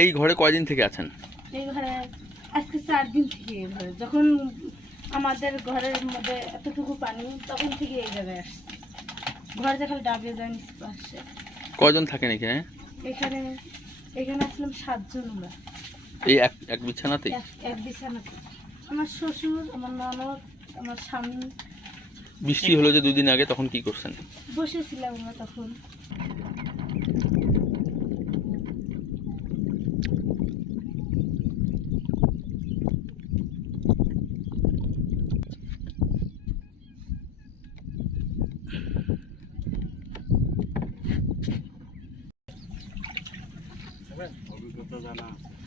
এই ঘরে কয়দিন থেকে আছেন? এই ঘরে আজকে চার দিন থেকে এই ঘরে। যখন আমাদের ঘরের মধ্যে এতটুকু পানি তখন থেকে এই জায়গায় আসছে। ঘর যখন ডাবে যায় আসছে কয়জন থাকেন এখানে? এখানে এখানে আসলাম সাতজন আমরা। এই এক এক বিছানাতেই? এক এক বিছানাতে আমার শ্বশুর আমার ননদ আমার স্বামী। বৃষ্টি হলো যে দুদিন আগে তখন কি করছেন? বসেছিলাম আমরা তখন।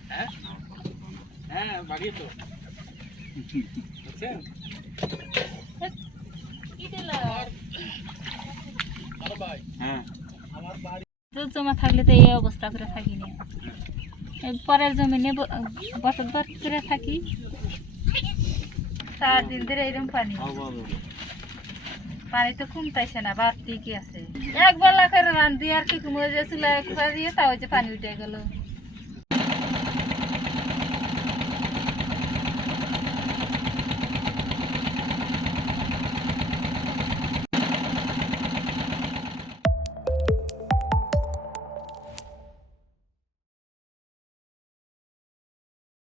হ্যাঁ হ্যাঁ জমা থাকলে তো এই অবস্থা করে থাকি না। পরের জমিনে ব- বছর বর করে থাকি। চার দিন ধরে এরকম পানি। পানি তো কমতাইছে না বাড়তি কি আছে। একবার লাখের রান দিয়ে আর কি কুমড়ো যে চুলা দিয়ে তাও যে পানি উঠে গেল।